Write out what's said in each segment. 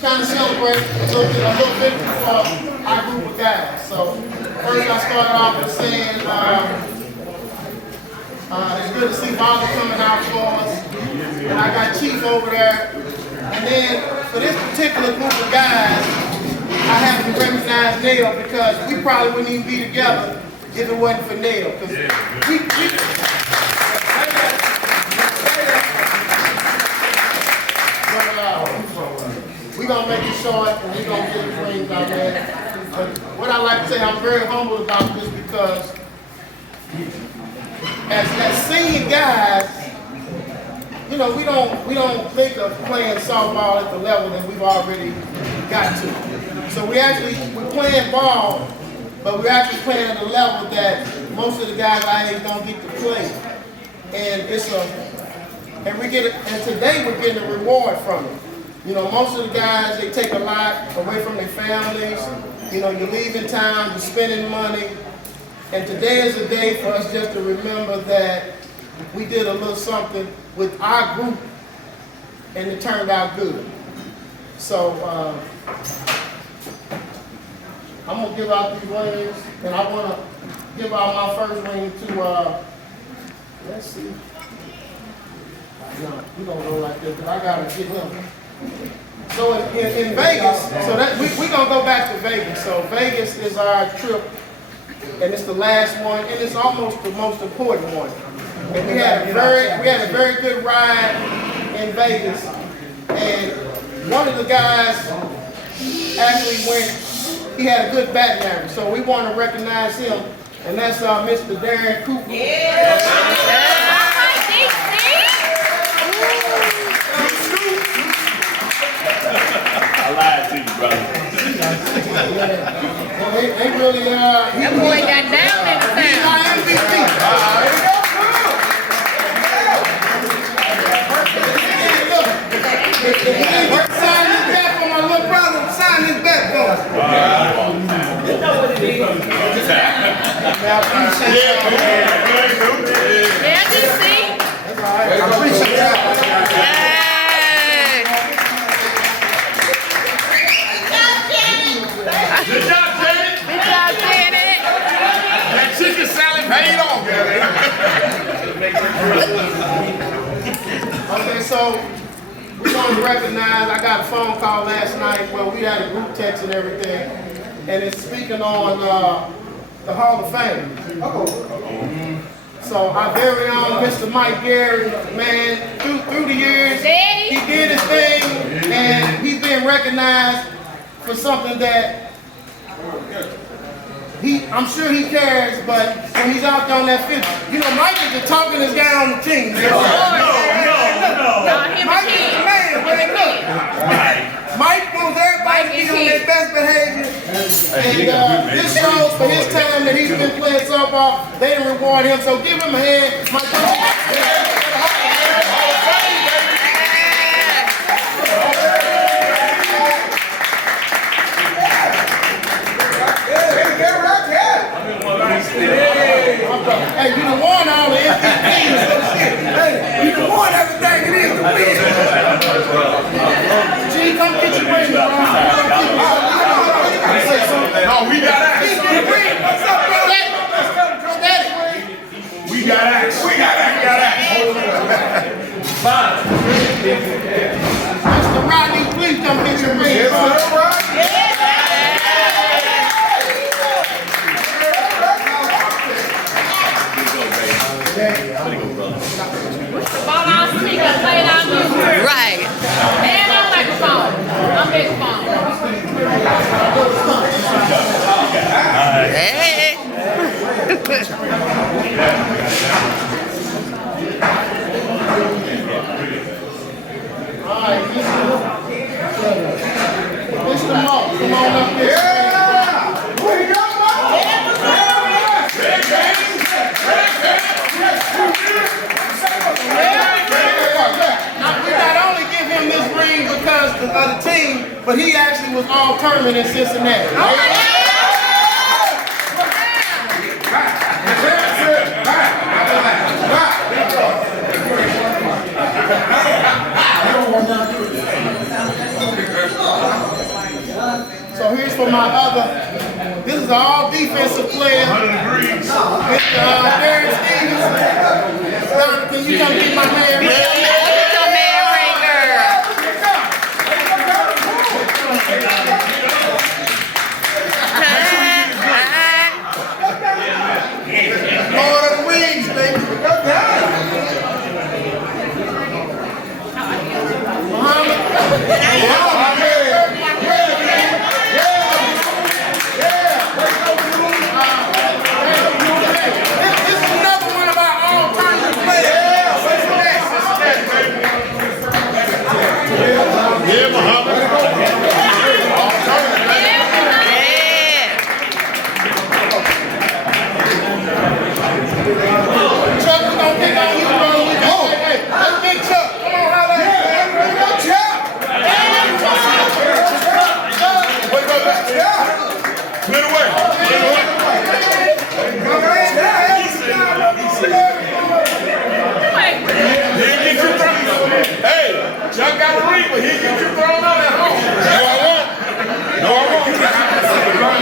kind of celebrate a little bit for our group of guys. So first I started off with saying it's good to see Bobby coming out for us. And I got Chief over there. And then for this particular group of guys, I have to recognize Nail because we probably wouldn't even be together if it wasn't for Nail. We're going to make it short and we're going to get the rings out there. But what I like to say, I'm very humble about this because as senior guys, you know, we don't think of playing softball at the level that we've already got to. So we're playing ball, but we're actually playing at a level that most of the guys our age don't get to play. And and today we're getting a reward from it. You know, most of the guys, they take a lot away from their families. You know, you're leaving town, you're spending money. And today is a day for us just to remember that we did a little something with our group and it turned out good. So, I'm gonna give out these rings and I wanna give out my first ring to, let's see. No, we don't go like this, but I gotta get him. So in Vegas, so that we're gonna go back to Vegas. So Vegas is our trip, and it's the last one, and it's almost the most important one. And we had a very good ride in Vegas, and one of the guys actually he had a good batting average. So we want to recognize him, and that's Mr. Darren Cooper. I lied to you, brother. They really are. That boy got down in the He's our MVP. If you didn't get to sign his bat for my little brother, sign his bat for us. You know what it is. I appreciate Yeah, DC. That's all right. I appreciate that. Good job, Janet. Good job, Janet. That chicken salad paid off. Okay, so we're going to recognize, I got a phone call last night where we had a group text and everything, and it's speaking on the Hall of Fame. So our very own Mr. Mike Gary, man, through the years, he did his thing, and he's been recognized for something that I'm sure he cares, but when he's out there on that field, you know, Mike is the talkingest guy on the team. No, him Mike is the man, but look. Mike wants everybody to be on their best behavior. And this shows for his time that he's been playing softball, they didn't reward him, so give him a hand. Mike, hey, you done won all the MVPs. Hey, you done won everything it is to win. Gee, come get your ring, bro. No, we got axe. What's up, bro? Static. We got axe. We got axe. Fine. Mr. Rodney, please come get your ring, bro. Right. And I'm microphone. I'm microphone. Hey. All right, Mr. Moss, come on up here. Yeah! We go, we not only give him this ring because of the team, but he actually was all tournament in Cincinnati. for my other. This is all defensive player. 100 degrees. Mr. Darren Stevens. Don, can you come get my man? Get your man ring, girl. Lord of the Wings, baby. This is another one of our all-time players. Yeah, Muhammad. Chuck, we gonna pick on you, bro. Hey, let's get Chuck. Come on, holla. Clear the way. Clear the way. He'll get you thrown. Hey, Chuck got a ring, but he'll get you thrown out at home. No, I won't. No, I won't.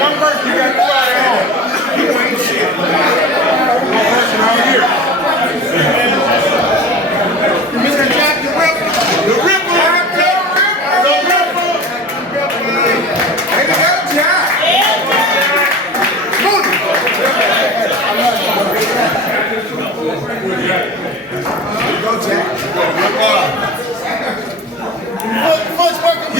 One person you got to go out at home. You ain't shit. One person out here. Mr. Jack the Ripper. The Ripper. The Ripper. Hey, they got Jack. Go, Jack. Foot's working.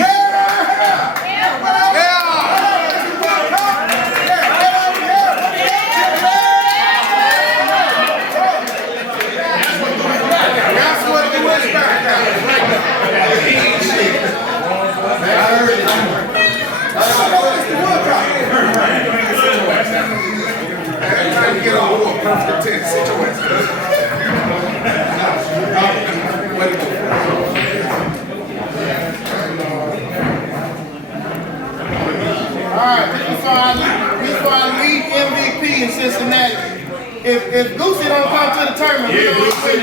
That's what it was back now. He ain't shit. I heard it. I'm trying to get a whole perfect 10 situation. All right, before I lead MVP in Cincinnati, if Lucy don't come to the tournament, we don't win.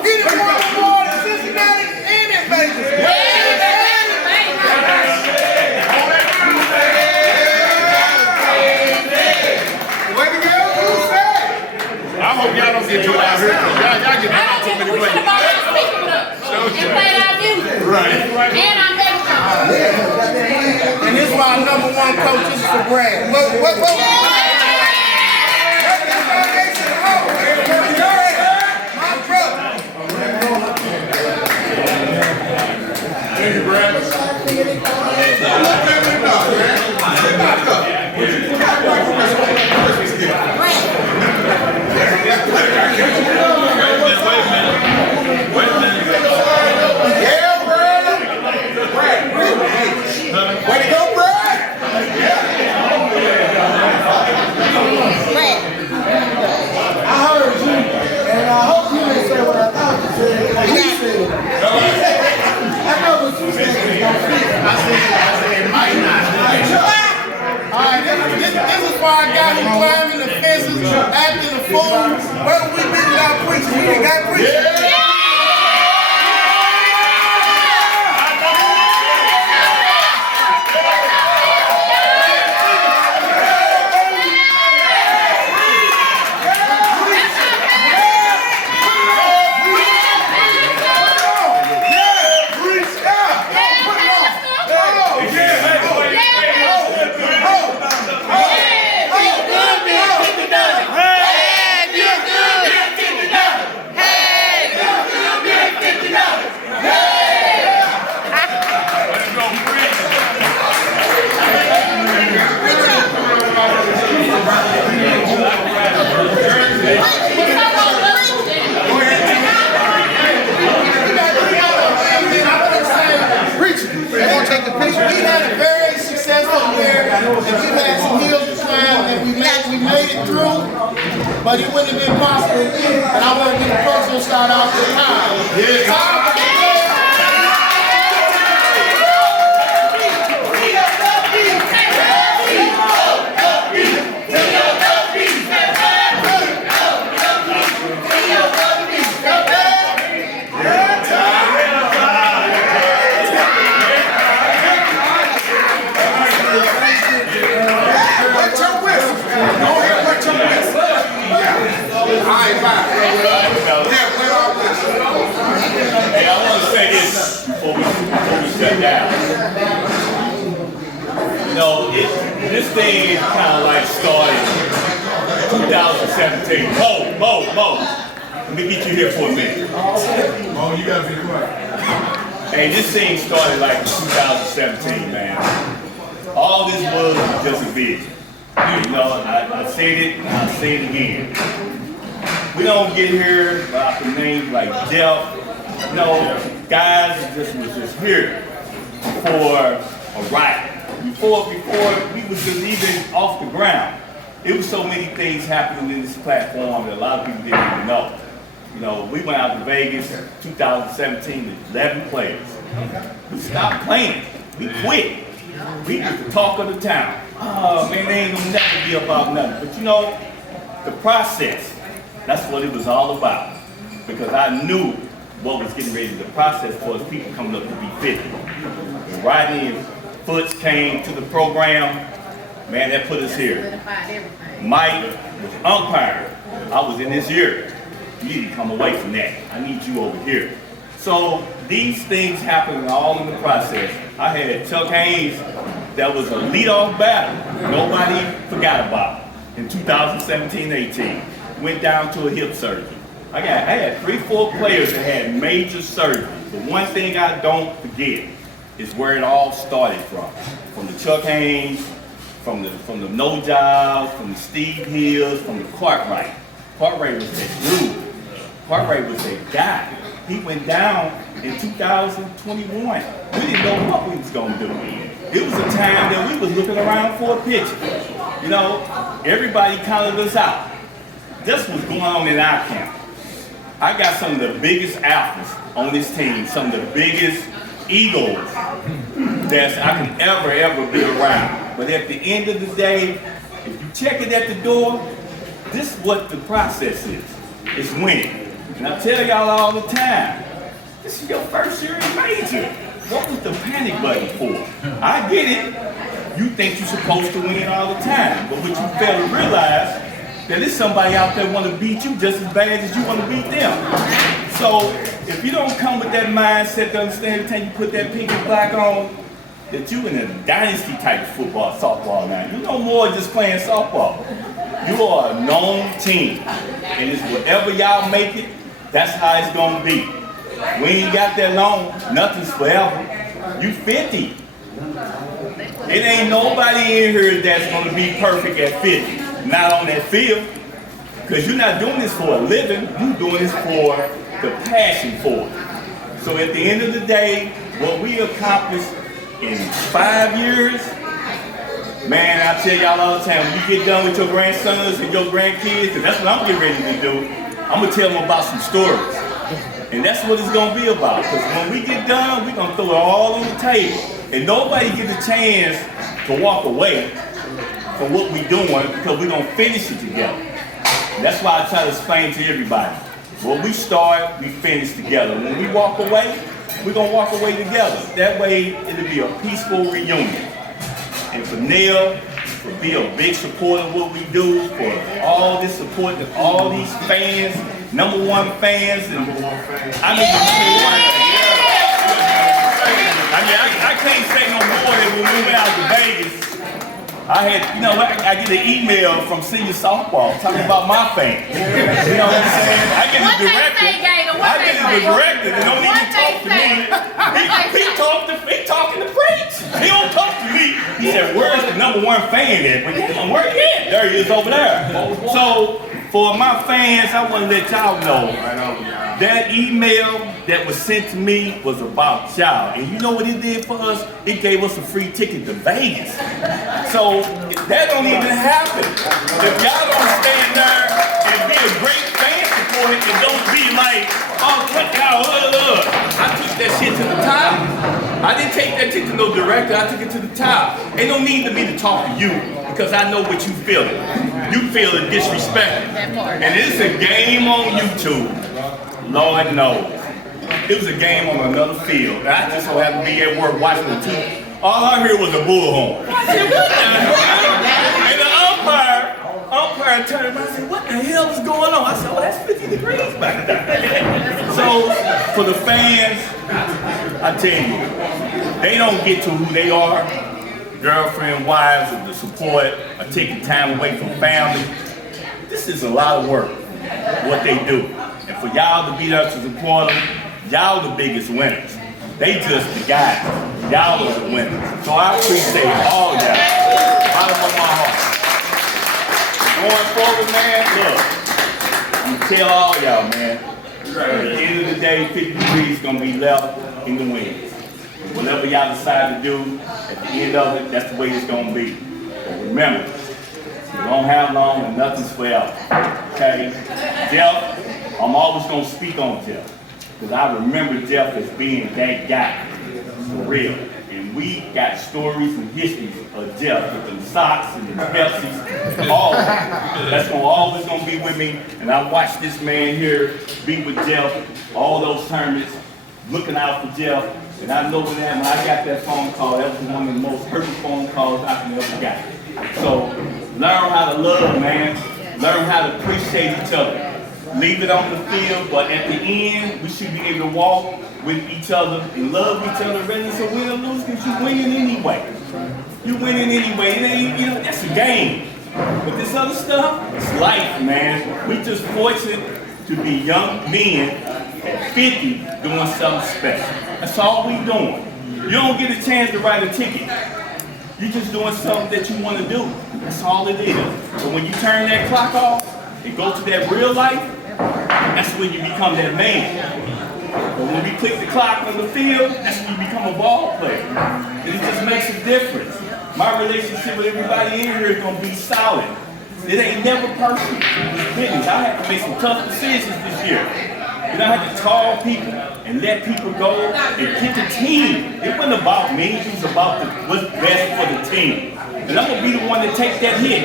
He done won more in Cincinnati and in Vegas. I hope y'all don't get too out here. Y'all get I don't too give a many shit plays. about us speaking up and playing our music. Right. And I'm Mexican. And this is why our number one coach is for Brad. What? My brother. Thank you, Brad. Yeah, Brad. Way to go, Brad. I heard you, and I hope you didn't say what I thought you said. Like you said. I know what you said. I said it might not. All right, this is why I got him climbing the fences, acting a fool. Where would we be without preaching? We ain't got preaching. We had a very successful year, and we had some hills to climb, and we made it through, but it wouldn't have been possible. And I want to give a personal shout out to Kyle. No, this thing kind of like started 2017. Mo. Let me get you here for a minute. Oh, you gotta be quiet. Hey, this thing started like 2017, man. All this was just a vision. You know, I said it, and I'll say it again. We don't get here about the names like Jeff. No, guys was just here for a ride. Before we was just even off the ground, it was so many things happening in this platform that a lot of people didn't even know. You know, we went out to Vegas 2017 with 11 players. We stopped playing. We quit. We was the talk of the town. Oh man, they ain't gonna never be about nothing. But you know, the process, that's what it was all about. Because I knew what was getting ready. The process was people coming up to be 50. When Rodney and Foots came to the program, man, that put us here. Mike was umpire. I was in his year. You need to come away from that. I need you over here. So these things happening all in the process. I had Chuck Haynes that was a leadoff batter. Nobody forgot about in 2017-18. Went down to a hip surgery. I had 3-4 players that had major surgery. The one thing I don't forget is where it all started from. From the Chuck Haynes, from the No Jobs, from the Steve Hills, from the Cartwright. Cartwright was that dude. Cartwright was that guy. He went down in 2021. We didn't know what we was gonna do. It was a time that we was looking around for a pitcher. You know, everybody counted us out. This was going on in our camp. I got some of the biggest alphas on this team, some of the biggest egos that I can ever be around. But at the end of the day, if you check it at the door, this is what the process is. It's winning. And I tell y'all all the time, this is your first year in major. What was the panic button for? I get it. You think you're supposed to win all the time. But what you fail to realize, that there's somebody out there want to beat you just as bad as you want to beat them. So if you don't come with that mindset to understand every time you put that pink and black on, that you in a dynasty type of football, softball now. You're no more just playing softball. You are a known team. And it's whatever y'all make it, that's how it's gonna be. We ain't got that long, nothing's forever. You 50. It ain't nobody in here that's gonna be perfect at 50. Not on that field. Because you're not doing this for a living, you're doing this for the passion for it. So at the end of the day, what we accomplished in 5 years, man, I tell y'all all the time, when you get done with your grandsons and your grandkids, because that's what I'm getting ready to do, I'm going to tell them about some stories. And that's what it's going to be about. Because when we get done, we're going to throw it all on the table. And nobody gets a chance to walk away from what we're doing, because we're going to finish it together. And that's why I try to explain to everybody. When we start, we finish together. When we walk away, we're going to walk away together. That way, it'll be a peaceful reunion. And for Neil, for be a big supporter of what we do, for all this support, and all these fans, #1 fans, and I can't say no more than when we went out to Vegas. I get an email from senior softball talking about my fans. You know what I'm saying? I get a director. They don't even talk to me. He talking to preach. He don't talk to me. He said, "Where's the #1 fan at?" But where he at? There he is over there. So for my fans, I want to let y'all know that email that was sent to me was about y'all. And you know what it did for us? It gave us a free ticket to Vegas. So that don't even happen. If y'all don't stand there and be a great fan support and don't be like, oh, cut out, look. I took that shit to the top. I didn't take that shit to no director, I took it to the top. Ain't no need to me to talk to you, because I know what you feeling. You feeling disrespected. And it's a game on YouTube. Lord knows. It was a game on another field. And I just so happened to be at work watching the TV. All I heard was a bullhorn. I said, what the hell? And the umpire turned around and said, what the hell is going on? I said, well, that's 50 degrees back there. So, for the fans, I tell you, they don't get to who they are girlfriend, wives, or the support, or taking time away from family. This is a lot of work, what they do. And for y'all to be there to support them, y'all the biggest winners. They just the guys. Y'all are the winners. So I appreciate all y'all. Bottom of my heart. Going forward, man, look, I'm gonna tell all y'all, man, at the end of the day, 50 degrees gonna be left in the wind. Whatever y'all decide to do, at the end of it, that's the way it's gonna be. But remember, you don't have long and nothing's forever. Okay? Jeff, I'm always gonna speak on Jeff. Because I remember Jeff as being that guy. For real. And we got stories and histories of Jeff with them socks and the Pepsis, all of it. That's always gonna be with me. And I watched this man here be with Jeff, all those tournaments, looking out for Jeff. And I know when I got that phone call, that was one of the most hurtful phone calls I can ever got. So learn how to love, man. Learn how to appreciate each other. Leave it on the field, but at the end, we should be able to walk with each other and love each other, whether it's a win or lose, because you're winning anyway. You're winning anyway. It ain't, that's a game. But this other stuff, it's life, man. We just fortunate to be young men at 50 doing something special. That's all we doing. You don't get a chance to write a ticket. You're just doing something that you want to do. That's all it is. But when you turn that clock off, and go to that real life, that's when you become that man. But when we click the clock on the field, that's when you become a ball player. And it just makes a difference. My relationship with everybody in here is gonna be solid. It ain't never perfect. It's business. I had to make some tough decisions this year. I had to call people and let people go and pick a team. It wasn't about me, it was about what's best for the team. And I'm gonna be the one to take that hit.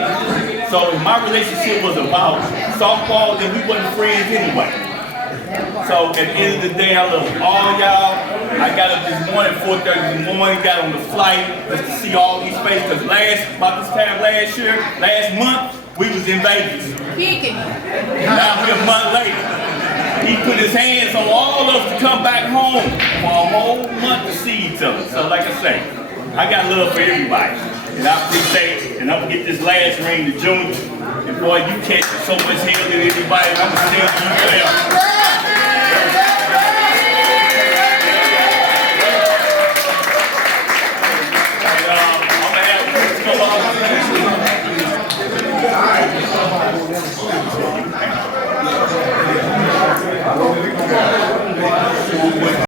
So if my relationship was about softball, then we wasn't friends anyway. So at the end of the day, I love all y'all. I got up this morning, 4:30 in the morning, got on the flight just to see all these faces. Because about this time last month, we was in Vegas. Kicking. Now we're a month later. He put his hands on all of us to come back home for a whole month to see each other. So like I say, I got love for everybody. And I appreciate, and I'm gonna get this last ring to Junior. And boy, you catch so much hell than anybody, and I'm gonna tell you forever. I'm gonna have to come on.